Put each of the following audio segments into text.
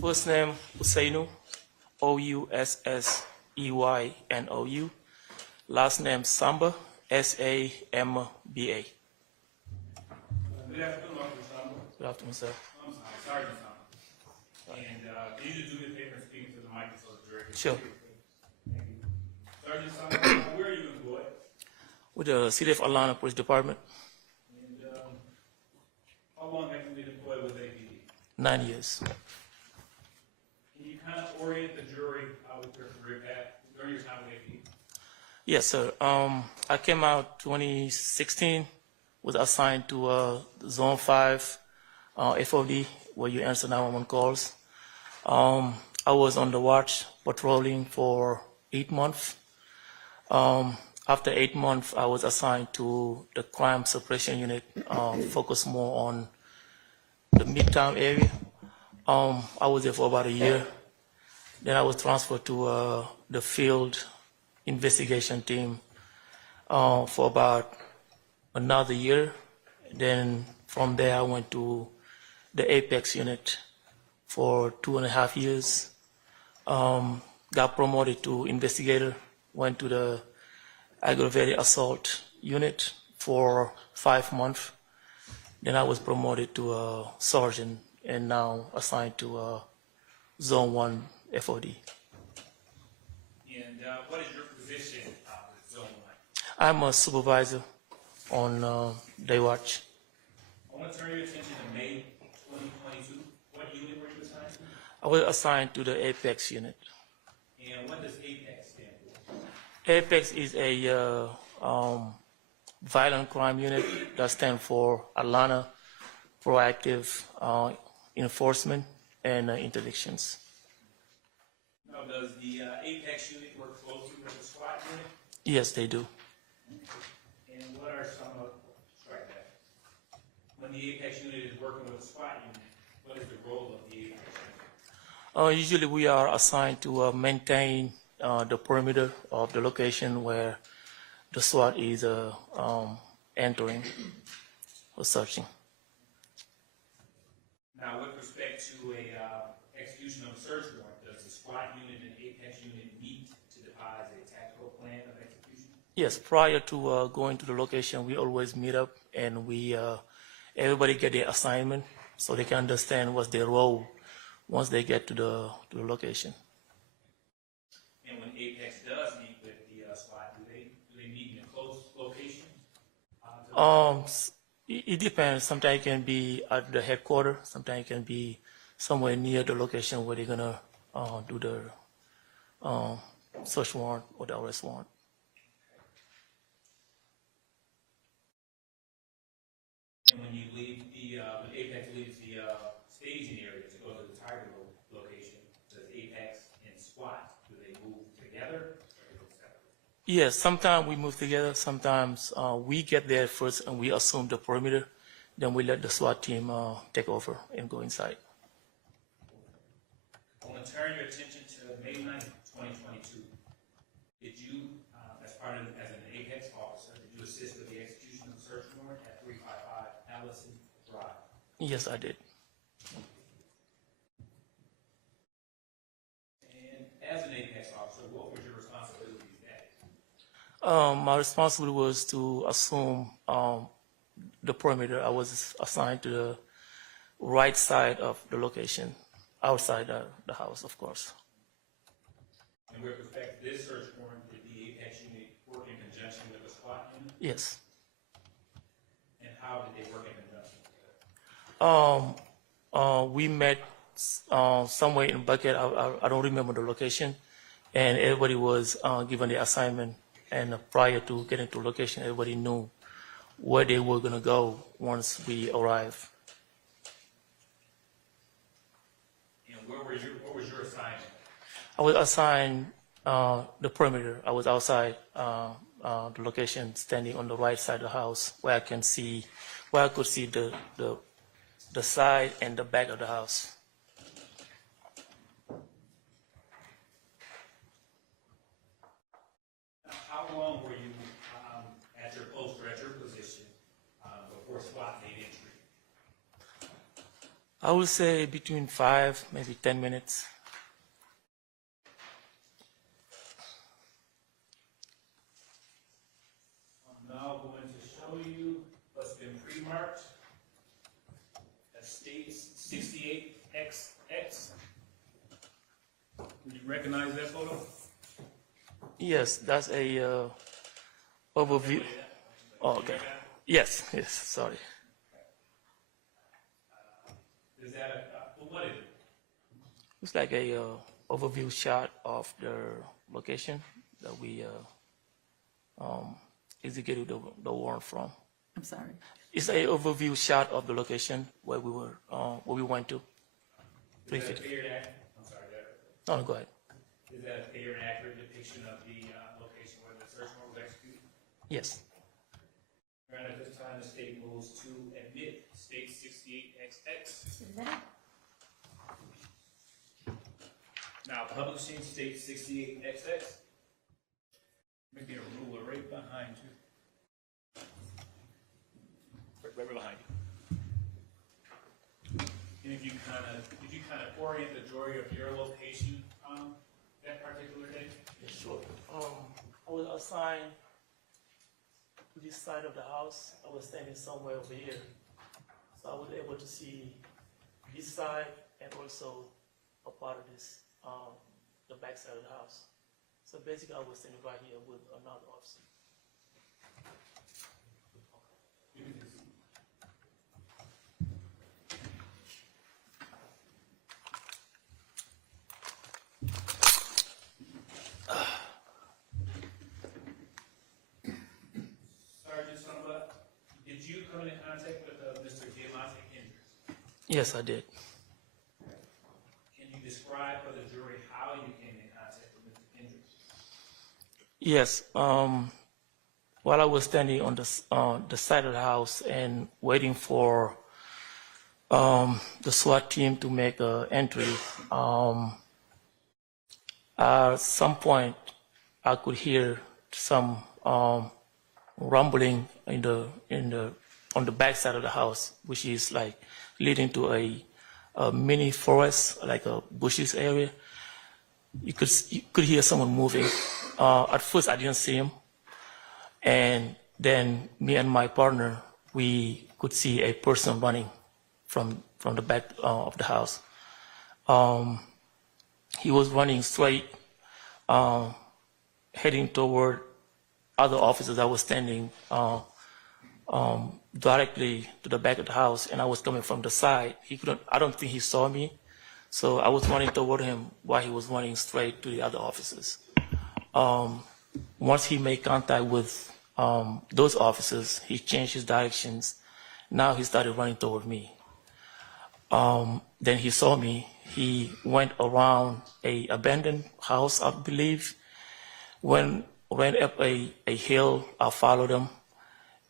First name Ousseynou, Ousseynou. Last name Samba, Samba. Good afternoon, Officer Samba. Good afternoon, sir. I'm sorry, Sergeant Samba. And can you just do me a favor and speak to the mic so the jury can Sure. Thank you. Sergeant Samba, where are you employed? With the City of Atlanta Police Department, And how long have you been employed with APD? 9 years. Can you kind of orient the jury with your career path during your time with APD? Yes, sir. I came out 2016, was assigned to Zone 5 FOD, where you answer 911 calls. I was on the watch patrolling for 8 months. After 8 months, I was assigned to the crime suppression unit, focused more on the Midtown area. I was there for about a year. Then I was transferred to the field investigation team for about another year. Then from there, I went to the Apex unit for 2.5 years. Got promoted to investigator, went to the aggravated assault unit for 5 months. Then I was promoted to a sergeant and now assigned to Zone 1 FOD. And what is your position with Zone 1? I'm a supervisor on day watch. I want to turn your attention to May 2022. What unit were you assigned to? I was assigned to the Apex unit. And what does APEX stand for? Apex is a violent crime unit that stands for Atlanta Proactive Enforcement and Interdictions. Now, does the APEX unit work closely with the SWAT unit? Yes, they do. And what are some of, strike that. When the APEX unit is working with the SWAT unit, what is the role of the APEX unit? Usually we are assigned to maintain the perimeter of the location where the SWAT is entering or searching. Now, with respect to a execution of a search warrant, does the SWAT unit and APEX unit meet to devise a tactical plan of execution? Yes, prior to going to the location, we always meet up and we everybody get their assignment so they can understand what's their role once they get to the location. And when APEX does meet with the SWAT, do they meet in a close location? It depends. Sometimes it can be at the headquarters. Sometimes it can be somewhere near the location where they're gonna do the search warrant or the arrest warrant. And when you leave when APEX leaves the staging area to go to the Tiger location, does APEX and SWAT, do they move together or separately? Yes, sometimes we move together. Sometimes we get there first and we assume the perimeter. Then we let the SWAT team take over and go inside. I want to turn your attention to May 9th, 2022. Did you, as an APEX officer, did you assist with the execution of the search warrant at 355 Allison Drive? Yes, I did. And as an APEX officer, what was your responsibilities that day? My responsibility was to assume the perimeter. I was assigned to the right side of the location, outside the house, of course. And with respect to this search warrant, did the APEX unit work in conjunction with the SWAT unit? Yes. And how did they work in conjunction? We met somewhere in Bucket. I don't remember the location, and everybody was given the assignment. And prior to getting to location, everybody knew where they were going to go once we arrived. And what was your assignment? I was assigned the perimeter. I was outside the location, standing on the right side of the house, where I could see the side and the back of the house. How long were you at your post or at your position before SWAT made entry? I would say between 5, maybe 10 minutes. I'm now going to show you what's been pre-marked. That states 68XX. Would you recognize that photo? Yes, that's a overview. Oh, okay. Yes, sorry. Is that what is it? It's like a overview shot of the location that we executed the warrant from. I'm sorry. It's a overview shot of the location where we were, where we went to. Is that a fair and accurate? I'm sorry. No, go ahead. Is that a fair and accurate depiction of the location where the search warrant was executed? Yes. Your Honor, at this time, the state moves to admit state 68XX. Now, publishing state 68XX. Maybe a ruler right behind you. Right behind you. And if you kind of orient the jury of your location that particular day? Yeah, sure. I was assigned to this side of the house. I was standing somewhere over here. So I was able to see this side and also a part of this, the back side of the house. So basically I was standing right here with another officer. Sergeant Samba, did you come into contact with Mr. Diamante Hendricks? Yes, I did. Can you describe for the jury how you came in contact with Mr. Hendricks? Yes. While I was standing on the side of the house and waiting for the SWAT team to make an entry, at some point I could hear some rumbling on the back side of the house, which is like leading to a mini forest, like a bushes area. You could hear someone moving. At first, I didn't see him, and then me and my partner, we could see a person running from the back of the house. He was running straight, heading toward other officers that were standing directly to the back of the house, and I was coming from the side. I don't think he saw me, so I was running toward him while he was running straight to the other officers. Once he made contact with those officers, he changed his directions. Now he started running toward me. Then he saw me. He went around a abandoned house, I believe. Went up a hill. I followed him,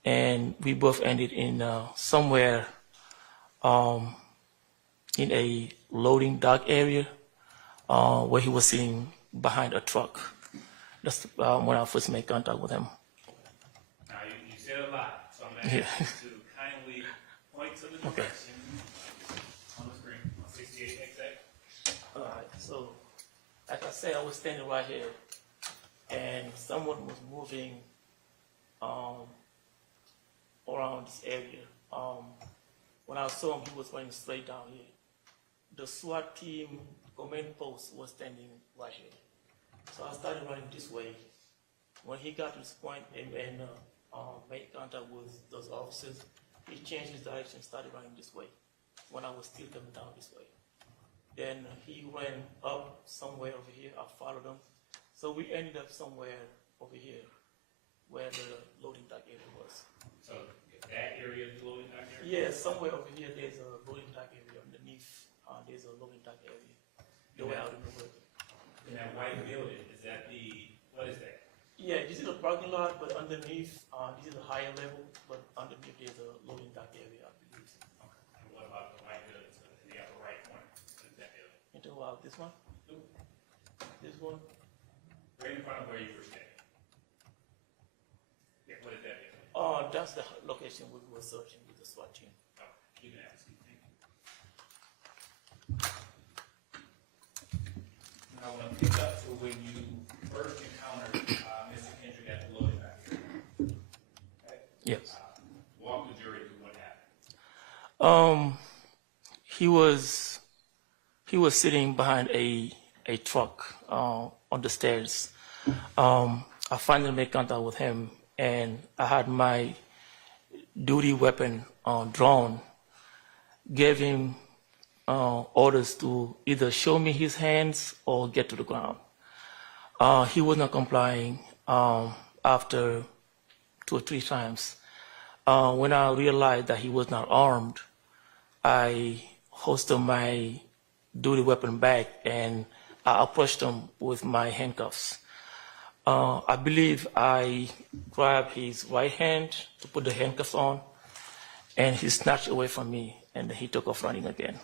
and we both ended in somewhere in a loading dock area where he was sitting behind a truck. That's when I first made contact with him. Now, you said a lot, so I'm going to ask you to kindly point to the direction on the screen, on 68XX. All right, so like I said, I was standing right here, and someone was moving around this area. When I saw him, he was running straight down here. The SWAT team command post was standing right here. So I started running this way. When he got to this point and made contact with those officers, he changed his direction, started running this way, when I was still coming down this way. Then he ran up somewhere over here. I followed him. So we ended up somewhere over here where the loading dock area was. So that area is the loading dock area? Yeah, somewhere over here there's a loading dock area underneath. There's a loading dock area. The way out in the road. In that white building, is that what is that? Yeah, this is a parking lot, but underneath, this is a higher level, but underneath there's a loading dock area, I believe. Okay. And what about the white building in the upper right corner? What is that building? You talking about this one? This one? Right in front of where you were standing. Yeah, what is that building? That's the location we were searching with the SWAT team. Oh, you can ask me. Thank you. I want to pick up to when you first encountered Mr. Kendrick at the loading factory. Okay? Yes. Walk the jury through what happened. He was sitting behind a truck on the stairs. I finally made contact with him, and I had my duty weapon drawn, gave him orders to either show me his hands or get to the ground. He was not complying after 2 or 3 times. When I realized that he was not armed, I holstered my duty weapon back and I approached him with my handcuffs. I believe I grabbed his right hand to put the handcuffs on, and he snatched away from me, and he took off running again.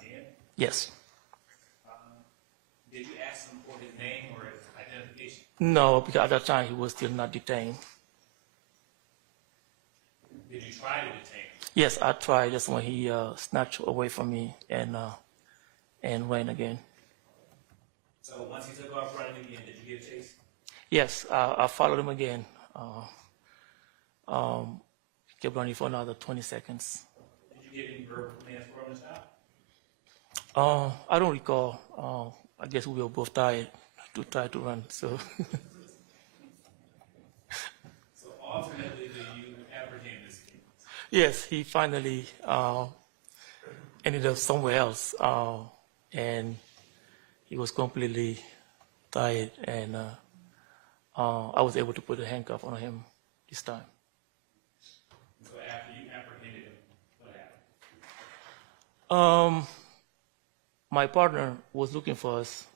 Again? Yes. Did you ask him for his name or his identification? No, because at that time he was still not detained. Did you try to detain him? Yes, I tried. That's when he snatched away from me and ran again. So once he took off running again, did you give chase? Yes, I followed him again. Kept running for another 20 seconds. Did you give any verbal commands for him to stop? I don't recall. I guess we were both tired to try to run. So, So ultimately, do you apprehend this kid? yes, he finally ended up somewhere else, and he was completely tired, and I was able to put a handcuff on him this time. So after you apprehended him, what happened? My partner was looking for us.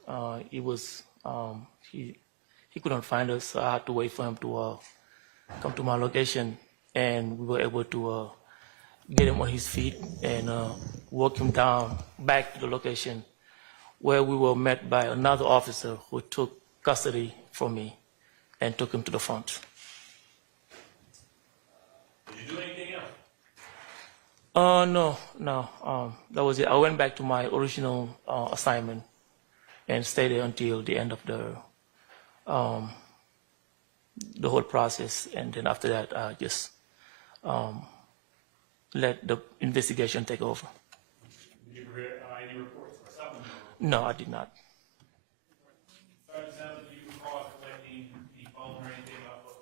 He couldn't find us, so I had to wait for him to come to my location, and we were able to get him on his feet and walk him down back to the location, where we were met by another officer who took custody from me and took him to the front. Did you do anything else? No. That was it. I went back to my original assignment and stayed there until the end of the whole process, and then after that, I just let the investigation take over. Did you read any reports or supplemental? No, I did not. Sergeant Samba, do you recall collecting the phone or anything off of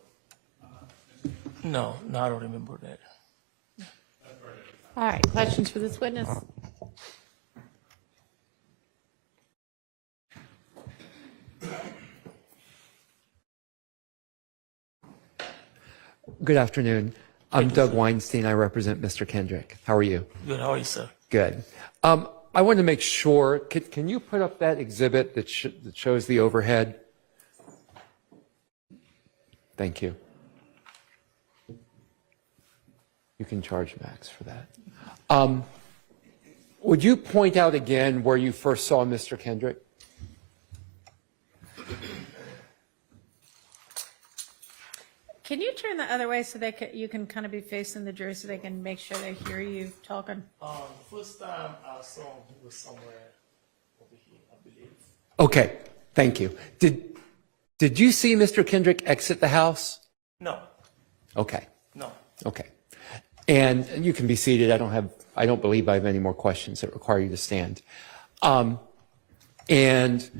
Mr. Kendrick? No, I don't remember that. That's very good. All right, questions for this witness? Good afternoon. I'm Doug Weinstein. I represent Mr. Kendrick. How are you? Good, how are you, sir? Good. I want to make sure, can you put up that exhibit that shows the overhead? Thank you. You can charge Max for that. Would you point out again where you first saw Mr. Kendrick? Can you turn the other way so you can kind of be facing the jury so they can make sure they hear you talking? First time I saw him, he was somewhere over here, I believe. Okay, thank you. Did you see Mr. Kendrick exit the house? No, Okay, no. okay. And you can be seated. I don't believe I have any more questions that require you to stand. And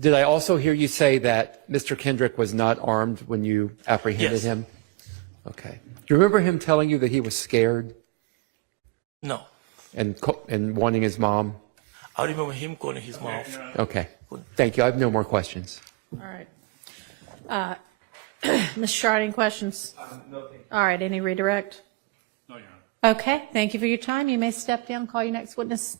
did I also hear you say that Mr. Kendrick was not armed when you apprehended Yes. him? Okay. Do you remember him telling you that he was scared No. and wanting his mom? I remember him calling his mom. Okay. Thank you. I have no more questions. All right. Ms. Sharding, questions? No, thank you. All right, any redirect? No, Your Honor. Okay, thank you for your time. You may step down, call your next witness.